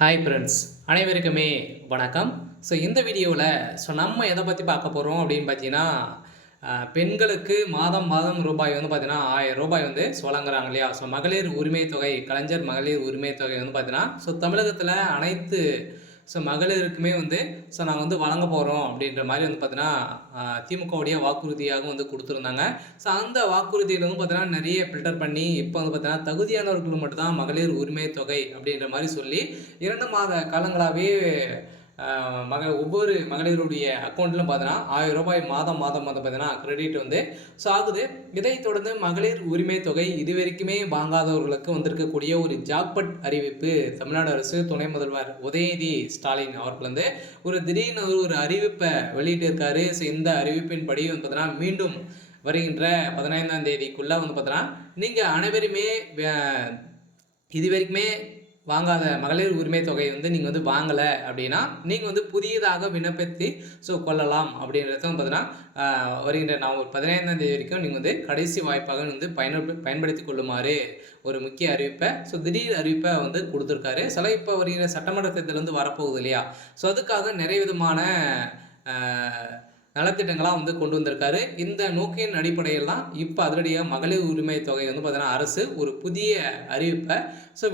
Hi friends, அனைவருக்குமே வணக்கம். இந்த வீடியோவில் நம்ம எதை பற்றி பார்க்க போகிறோம் அப்படின்னு பார்த்தீங்கன்னா, பெண்களுக்கு மாதம் மாதம் ரூபாய் வந்து பார்த்தீங்கன்னா ரூ. 1000 வந்து வழங்குறாங்க இல்லையா? மகளிர் உரிமை தொகை, கலைஞர் மகளிர் உரிமை தொகை வந்து பார்த்தீங்கன்னா, தமிழகத்தில் அனைத்து மகளிருக்குமே வந்து நாங்கள் வந்து வழங்க போகிறோம் அப்படின்ற மாதிரி வந்து பார்த்தீங்கன்னா, திமுகவுடைய வாக்குறுதியாக வந்து கொடுத்துருந்தாங்க. அந்த வாக்குறுதியில் வந்து பார்த்தீங்கன்னா, நிறைய ஃபில்டர் பண்ணி இப்போ வந்து பார்த்தீங்கன்னா, தகுதியானவர்களுக்கு மட்டும் தான் மகளிர் உரிமை தொகை அப்படின்ற மாதிரி சொல்லி 2 மாத காலங்களாகவே ஒவ்வொரு மகளிருடைய அக்கௌண்ட்லும் பார்த்தீங்கன்னா, ரூ. 1000 மாதம் மாதம் வந்து பார்த்தீங்கன்னா கிரெடிட் வந்து ஆகுது. இதைத் தொடர்ந்து மகளிர் உரிமை தொகை இதுவரைக்குமே வாங்காதவர்களுக்கு வந்திருக்கக்கூடிய ஒரு ஜாக்பாட் அறிவிப்பு தமிழ்நாடு அரசு துணை முதல்வர் உதயநிதி ஸ்டாலின் அவர்கள் வந்து ஒரு திடீர்னு ஒரு அறிவிப்பை வெளியிட்டிருக்காரு. இந்த அறிவிப்பின்படி வந்து பார்த்தீங்கன்னா, மீண்டும் வருகின்ற 15ஆம் தேதிக்குள்ள வந்து பார்த்தீங்கன்னா, நீங்க அனைவருமே இதுவரைக்குமே வாங்காத மகளிர் உரிமை தொகை வந்து நீங்கள் வந்து வாங்கலை அப்படின்னா, நீங்கள் வந்து புதியதாக விண்ணப்பித்து கொள்ளலாம் அப்படின்றத பார்த்தீங்கன்னா, வருகின்ற நவம்பர் 15ஆம் தேதி வரைக்கும் நீங்கள் வந்து கடைசி வாய்ப்பாக வந்து பயன்படுத்தி கொள்ளுமாறு ஒரு முக்கிய அறிவிப்பை திடீர் அறிவிப்பை வந்து கொடுத்துருக்காரு. இப்போ வருகிற சட்டமன்ற தேர்தல் வந்து வரப்போகுது இல்லையா? அதுக்காக நிறைய விதமான நலத்திட்டங்களாக வந்து கொண்டு வந்திருக்காரு. இந்த நோக்கின் அடிப்படையில் தான் இப்போ அதிரடியாக மகளிர் உரிமை தொகை வந்து பார்த்தீங்கன்னா, அரசு ஒரு புதிய அறிவிப்பை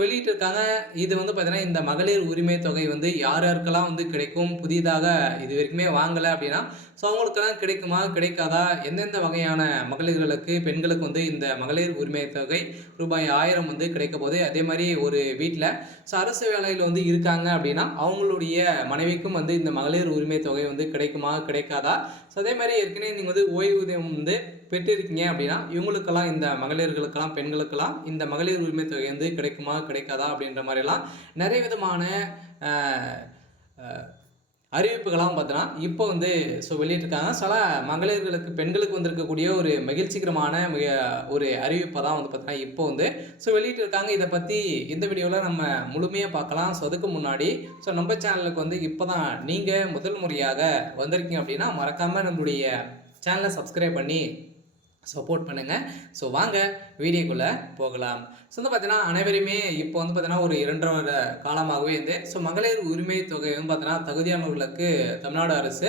வெளியிட்டிருக்காங்க. இது வந்து பார்த்தீங்கன்னா, இந்த மகளிர் உரிமை தொகை வந்து யார் யாருக்கெல்லாம் வந்து கிடைக்கும், புதிதாக இது வரைக்குமே வாங்கலை அப்படின்னா அவங்களுக்கெல்லாம் கிடைக்குமா, கிடைக்காதா, எந்தெந்த வகையான மகளிர்களுக்கு, பெண்களுக்கு வந்து இந்த மகளிர் உரிமை தொகை ரூபாய் 1000 வந்து கிடைக்க போகுது. அதே மாதிரி ஒரு வீட்டில் அரசு வேலையில் வந்து இருக்காங்க அப்படின்னா அவங்களுடைய மனைவிக்கும் வந்து இந்த மகளிர் உரிமை தொகை வந்து கிடைக்குமா, கிடைக்காதா. அதே மாதிரி ஏற்கனவே நீங்கள் வந்து ஓய்வூதியம் வந்து பெற்றிருக்கீங்க அப்படின்னா இவங்களுக்கெல்லாம், இந்த மகளிர்களுக்கெல்லாம், பெண்களுக்கெல்லாம் இந்த மகளிர் உரிமை தொகை வந்து கிடைக்குமா, கிடைக்காதா அப்படின்ற மாதிரிலாம் நிறைய விதமான அறிவிப்புகளாம் பார்த்தோன்னா இப்போ வந்து வெளியிட்டிருக்காங்க. சில மகளிர்களுக்கு, பெண்களுக்கு வந்திருக்கக்கூடிய ஒரு மகிழ்ச்சிகரமான ஒரு அறிவிப்பை தான் வந்து பார்த்தீங்கன்னா இப்போ வந்து வெளியிட்டிருக்காங்க. இதை பற்றி இந்த வீடியோவில் நம்ம முழுமையாக பார்க்கலாம். அதுக்கு முன்னாடி நம்ம சேனலுக்கு வந்து இப்போ தான் நீங்கள் முதல் முறையாக வந்திருக்கீங்க அப்படின்னா மறக்காமல் நம்மளுடைய சேனலை சப்ஸ்கிரைப் பண்ணி சப்போர்ட் பண்ணுங்கள். வாங்க வீடியோக்குள்ளே போகலாம். வந்து பார்த்தீங்கன்னா, அனைவருமே இப்போ வந்து பார்த்தீங்கன்னா ஒரு 2 வருட காலமாகவே வந்து மகளிர் உரிமை தொகை வந்து பார்த்தீங்கன்னா, தகுதியானவர்களுக்கு தமிழ்நாடு அரசு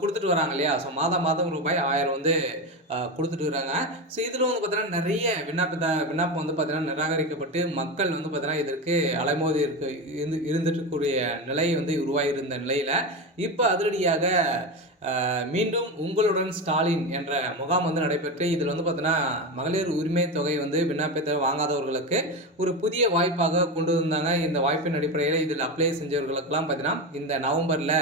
கொடுத்துட்டு வராங்க இல்லையா? மாதம் மாதம் ரூபாய் 1000 வந்து கொடுத்துட்டு வராங்க. இதில் வந்து பார்த்தீங்கன்னா, நிறைய விண்ணப்பம் வந்து பார்த்தீங்கன்னா நிராகரிக்கப்பட்டு மக்கள் வந்து பார்த்தீங்கன்னா, இதற்கு அலைமோதி இருந்துட்டு இருக்கக்கூடிய நிலை வந்து உருவாகியிருந்த நிலையில் இப்போ அதிரடியாக மீண்டும் உங்களுடன் ஸ்டாலின் என்ற முகாம் வந்து நடைபெற்று இதில் வந்து பார்த்தீங்கன்னா, மகளிர் உரிமை தொகை வந்து விண்ணப்பத்தை வாங்காதவர்களுக்கு ஒரு புதிய வாய்ப்பாக கொண்டு வந்தாங்க. இந்த வாய்ப்பின் அடிப்படையில் இதில் அப்ளை செஞ்சவர்களுக்கெல்லாம் பார்த்தீங்கன்னா, இந்த நவம்பரில்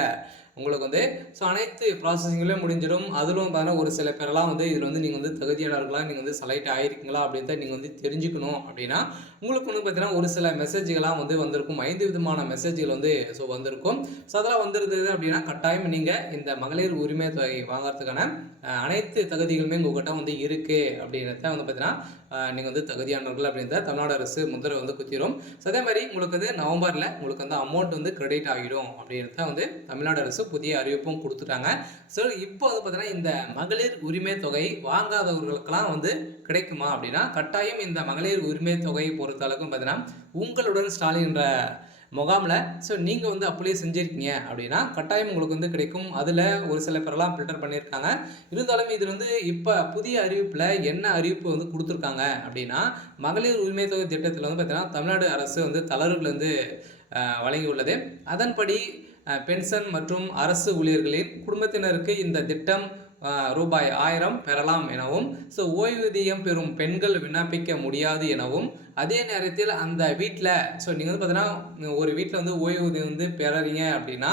உங்களுக்கு வந்து அனைத்து ப்ராசஸிங்லேயும் முடிஞ்சிடும். அதிலும் பார்த்தீங்கன்னா, ஒரு சில பேரெல்லாம் வந்து இதில் வந்து நீங்கள் வந்து தகுதியானவர்களாக நீங்கள் வந்து செலக்ட் ஆகிருக்கீங்களா அப்படின்றத நீங்கள் வந்து தெரிஞ்சுக்கணும் அப்படின்னா உங்களுக்கு வந்து பார்த்தீங்கன்னா, ஒரு சில மெசேஜ்கள்லாம் வந்து வந்திருக்கும். 5 விதமான மெசேஜ்கள் வந்து வந்திருக்கும். அதெல்லாம் வந்துருந்தது அப்படின்னா கட்டாயம் நீங்கள் இந்த மகளிர் உரிமை தொகை வாங்குறதுக்கான அனைத்து தகுதிகளுமே உங்கள்கிட்ட வந்து இருக்குது அப்படின்றத வந்து பார்த்தீங்கன்னா, நீங்கள் வந்து தகுதியானவர்கள் அப்படின்றத தமிழ்நாடு அரசு முத்திரை வந்து குத்திரும். அதே மாதிரி உங்களுக்கு வந்து நவம்பரில் உங்களுக்கு வந்து அமௌண்ட் வந்து கிரெடிட் ஆகிடும் அப்படின்றத வந்து தமிழ்நாடு அரசு புதிய அறிவிப்பும் கொடுத்துட்டாங்க. இப்போ வந்து பார்த்தீங்கன்னா, இந்த மகளிர் உரிமை தொகை வாங்காதவர்களுக்கெல்லாம் வந்து கிடைக்குமா அப்படின்னா கட்டாயம் இந்த மகளிர் உரிமை தொகையை பொறுத்த அளவுக்கு பார்த்தீங்கன்னா, உங்களுடன் ஸ்டாலின் என்ற முகாமில் நீங்கள் வந்து அப்ளை செஞ்சுருக்கீங்க அப்படின்னா கட்டாயம் உங்களுக்கு வந்து கிடைக்கும். அதில் ஒரு சில பேரெல்லாம் ஃபில்டர் பண்ணியிருக்காங்க. இருந்தாலும் இதில் வந்து இப்போ புதிய அறிவிப்பில் என்ன அறிவிப்பு வந்து கொடுத்துருக்காங்க அப்படின்னா, மகளிர் உரிமை தொகை திட்டத்தில் வந்து பார்த்தீங்கன்னா, தமிழ்நாடு அரசு வந்து தளர்வுகள் வந்து வழங்கியுள்ளது. அதன்படி பென்ஷன் மற்றும் அரசு ஊழியர்களின் குடும்பத்தினருக்கு இந்த திட்டம் ரூபாய் 1000 பெறலாம் எனவும் ஓய்வூதியம் பெறும் பெண்கள் விண்ணப்பிக்க முடியாது எனவும், அதே நேரத்தில் அந்த வீட்டில் நீங்கள் வந்து பார்த்தீங்கன்னா, ஒரு வீட்டில் வந்து ஓய்வூதியம் வந்து பெறறீங்க அப்படின்னா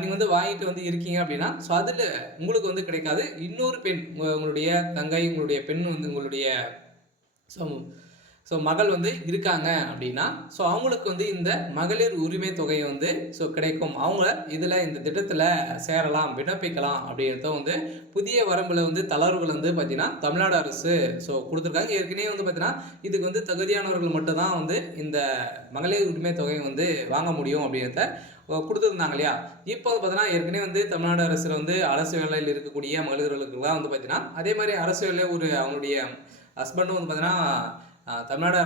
நீங்கள் வந்து வாங்கிட்டு வந்து இருக்கீங்க அப்படின்னா அதில் உங்களுக்கு வந்து கிடைக்காது. இன்னொரு பெண், உங்களுடைய தங்கை, உங்களுடைய பெண் வந்து உங்களுடைய மகள் வந்து இருக்காங்க அப்படின்னா அவங்களுக்கு வந்து இந்த மகளிர் உரிமை தொகை வந்து கிடைக்கும். அவங்க இதில் இந்த திட்டத்தில் சேரலாம், விண்ணப்பிக்கலாம் அப்படின்றத வந்து புதிய வரம்பில் வந்து தளர்வுகள் வந்து பார்த்தீங்கன்னா தமிழ்நாடு அரசு கொடுத்துருக்காங்க. ஏற்கனவே வந்து பார்த்தீங்கன்னா, இதுக்கு வந்து தகுதியானவர்கள் மட்டும்தான் வந்து இந்த மகளிர் உரிமை தொகை வந்து வாங்க முடியும் அப்படின்றத கொடுத்துருந்தாங்க இல்லையா? இப்போ வந்து பார்த்தீங்கன்னா, ஏற்கனவே வந்து தமிழ்நாடு அரசில் வந்து அரசு வேலையில் இருக்கக்கூடிய மகளிர்களுக்கெல்லாம் வந்து பார்த்தீங்கன்னா, அதே மாதிரி அரசு வேலையில் அவங்களுடைய ஹஸ்பண்டும் வந்து பார்த்தீங்கன்னா தமிழ்நாடு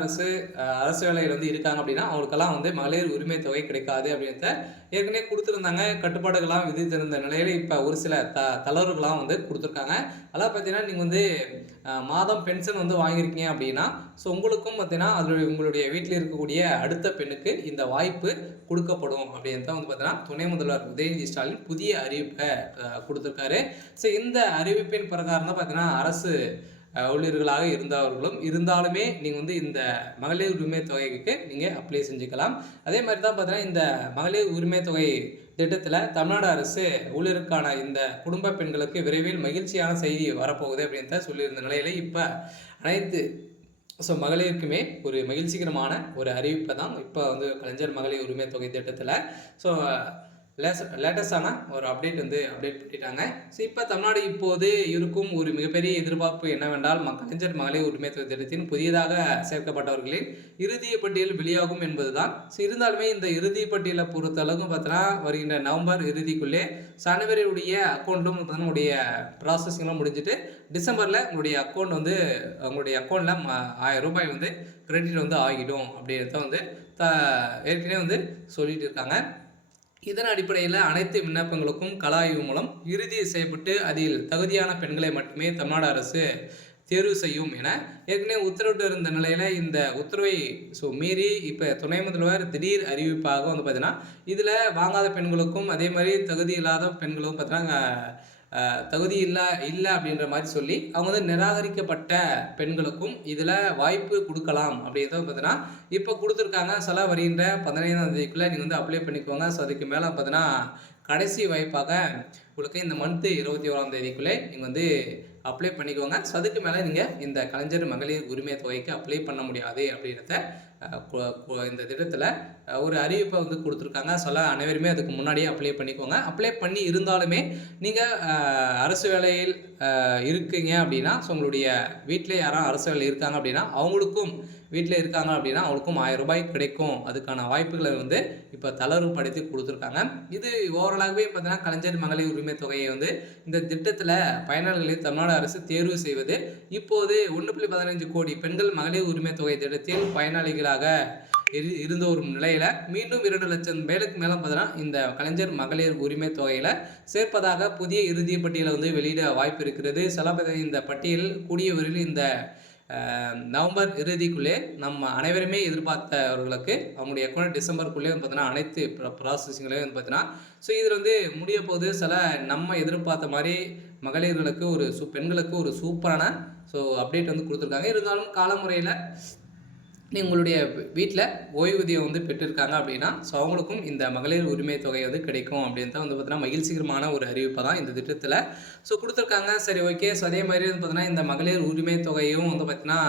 அரசு வேலையில் வந்து இருக்காங்க அப்படின்னா அவங்களுக்கெல்லாம் வந்து மகளிர் உரிமை தொகை கிடைக்காது அப்படின்றத ஏற்கனவே கொடுத்துருந்தாங்க. கட்டுப்பாடுகள்லாம் விதித்திருந்த நிலையில இப்போ ஒரு சில தளர்வுகள்லாம் வந்து கொடுத்துருக்காங்க. அதெல்லாம் பார்த்தீங்கன்னா நீங்கள் வந்து மாதம் பென்ஷன் வந்து வாங்கியிருக்கீங்க அப்படின்னா ஸோ உங்களுக்கும் பார்த்தீங்கன்னா அதில் உங்களுடைய வீட்டில் இருக்கக்கூடிய அடுத்த பெண்ணுக்கு இந்த வாய்ப்பு கொடுக்கப்படும் அப்படின்றத வந்து பார்த்தீங்கன்னா துணை முதல்வர் உதயநிதி ஸ்டாலின் புதிய அறிவிப்பை கொடுத்துருக்காரு. ஸோ இந்த அறிவிப்பின் பிரகாரம் தான் பார்த்தீங்கன்னா அரசு ஊழியர்களாக இருந்தாலுமே நீங்கள் வந்து இந்த மகளிர் உரிமை தொகைக்கு நீங்கள் அப்ளை செஞ்சுக்கலாம். அதே மாதிரி தான் பார்த்தீங்கன்னா இந்த மகளிர் உரிமை தொகை திட்டத்தில் தமிழ்நாடு அரசு ஊழியருக்கான இந்த குடும்ப பெண்களுக்கு விரைவில் மகிழ்ச்சியான செய்தி வரப்போகுது அப்படின்றத சொல்லியிருந்த நிலையில இப்போ அனைத்து மகளிருக்குமே ஒரு மகிழ்ச்சிகரமான ஒரு அறிவிப்பை தான் இப்போ வந்து கலைஞர் மகளிர் உரிமை தொகை திட்டத்தில் ஸோ லேட்டஸ்டான ஒரு அப்டேட் பண்ணிட்டாங்க. ஸோ இப்போ தமிழ்நாடு இப்போது இருக்கும் ஒரு மிகப்பெரிய எதிர்பார்ப்பு என்னவென்றால் கலைஞர் மகளிர் உரிமை தொகை திட்டத்தின் புதியதாக சேர்க்கப்பட்டவர்களின் இறுதிய பட்டியல் வெளியாகும் என்பதுதான். ஸோ இருந்தாலுமே இந்த இறுதி பட்டியலை பொறுத்தளவுக்கு பார்த்தோன்னா வருகின்ற நவம்பர் இறுதிக்குள்ளே அனைவருடைய அக்கௌண்ட்டும் உங்களுடைய ப்ராசஸிங்லாம் முடிஞ்சுட்டு டிசம்பரில் உங்களுடைய அக்கௌண்ட்டில் 1000 ரூபாய் வந்து கிரெடிட் வந்து ஆகிடும் அப்படின்றத வந்து ஏற்கனவே வந்து சொல்லிட்டு இருக்காங்க. இதன் அடிப்படையில் அனைத்து விண்ணப்பங்களுக்கும் கள ஆய்வு மூலம் இறுதி செய்யப்பட்டு அதில் தகுதியான பெண்களை மட்டுமே தமிழ்நாடு அரசு தேர்வு செய்யும் என ஏற்கனவே உத்தரவிட்டு இருந்த நிலையில் இந்த உத்தரவை மீறி இப்போ துணை முதல்வர் திடீர் அறிவிப்பாக வந்து பார்த்தீங்கன்னா இதில் வாங்காத பெண்களுக்கும் அதே மாதிரி தகுதி இல்லாத பெண்களுக்கும் பார்த்தீங்கன்னா தகுதி இல்லை அப்படின்ற மாதிரி சொல்லி அவங்க வந்து நிராகரிக்கப்பட்ட பெண்களுக்கும் இதில் வாய்ப்பு கொடுக்கலாம் அப்படின்றத பார்த்தீங்கன்னா இப்போ கொடுத்துருக்காங்க. சில வருகின்ற 15ஆம் தேதிக்குள்ளே நீங்கள் வந்து அப்ளை பண்ணிக்கோங்க. ஸோ அதுக்கு மேலே பார்த்தீங்கன்னா கடைசி வாய்ப்பாக உங்களுக்கு இந்த மந்த்து 21ஆம் தேதிக்குள்ளே நீங்கள் வந்து அப்ளை பண்ணிக்கோங்க. ஸோ அதுக்கு மேலே நீங்கள் இந்த கலைஞர் மகளிர் உரிமை தொகைக்கு அப்ளை பண்ண முடியாது அப்படின்றத இந்த திட்டத்தில் ஒரு அறிவிப்பை வந்து கொடுத்துருக்காங்க. அனைவருமே அதுக்கு முன்னாடியே அப்ளை பண்ணிக்கோங்க. அப்ளை பண்ணி இருந்தாலுமே நீங்கள் அரசு வேலையில் இருக்கீங்க அப்படின்னா ஸோ உங்களுடைய வீட்டில் யாரும் அரசு வேலையில் இருக்காங்க அப்படின்னா அவங்களுக்கும் வீட்டில் இருக்காங்க அப்படின்னா அவங்களுக்கும் 1000 ரூபாய் கிடைக்கும். அதுக்கான வாய்ப்புகளை வந்து இப்போ தளர்வுபடுத்தி கொடுத்துருக்காங்க. இது ஓவராலாகவே பார்த்தீங்கன்னா கலைஞர் மகளிர் உரிமை தொகையை வந்து இந்த திட்டத்தில் பயனாளிகளை தமிழ்நாடு அரசு தேர்வு செய்வது இப்போது 1.15 கோடி பெண்கள் மகளிர் உரிமை தொகை திட்டத்தில் பயனாளிகளாக இருந்த ஒரு நிலையில மீண்டும் 2 லட்சம் பேருக்கு மேலே பார்த்தீங்கன்னா இந்த கலைஞர் மகளிர் உரிமை தொகையில சேர்ப்பதாக புதிய இறுதி பட்டியலை வந்து வெளியிட வாய்ப்பு இருக்கிறது. இந்த பட்டியல் கூடிய விரைவில் இந்த நவம்பர் இறுதிக்குள்ளே நம்ம அனைவருமே எதிர்பார்த்தவர்களுக்கு அவங்களுடைய அக்கௌண்ட் டிசம்பருக்குள்ளே வந்து பார்த்தீங்கன்னா அனைத்து ப்ராசஸிங்களையும் வந்து பார்த்தீங்கன்னா ஸோ இதில் வந்து முடிய போது நம்ம எதிர்பார்த்த மாதிரி மகளிர்களுக்கு பெண்களுக்கு ஒரு சூப்பரான அப்டேட் வந்து கொடுத்துருக்காங்க. இருந்தாலும் காலமுறையில் உங்களுடைய வீட்டில் ஓய்வூதியம் வந்து பெற்றிருக்காங்க அப்படின்னா ஸோ அவங்களுக்கும் இந்த மகளிர் உரிமை தொகை வந்து கிடைக்கும் அப்படின்றத வந்து பார்த்தீங்கன்னா மகிழ்ச்சிகரமான ஒரு அறிவிப்பை தான் இந்த திட்டத்தில் கொடுத்துருக்காங்க. சரி, ஓகே. ஸோ அதே மாதிரி வந்து பார்த்தீங்கன்னா இந்த மகளிர் உரிமை தொகையும் வந்து பார்த்தீங்கன்னா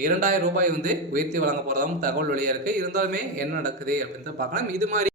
2000 ரூபாய் வந்து உயர்த்தி வழங்க போகிறதாகவும் தகவல் வெளியாக இருக்குது. இருந்தாலுமே என்ன நடக்குது அப்படின்றத பார்க்கலாம். இது மாதிரி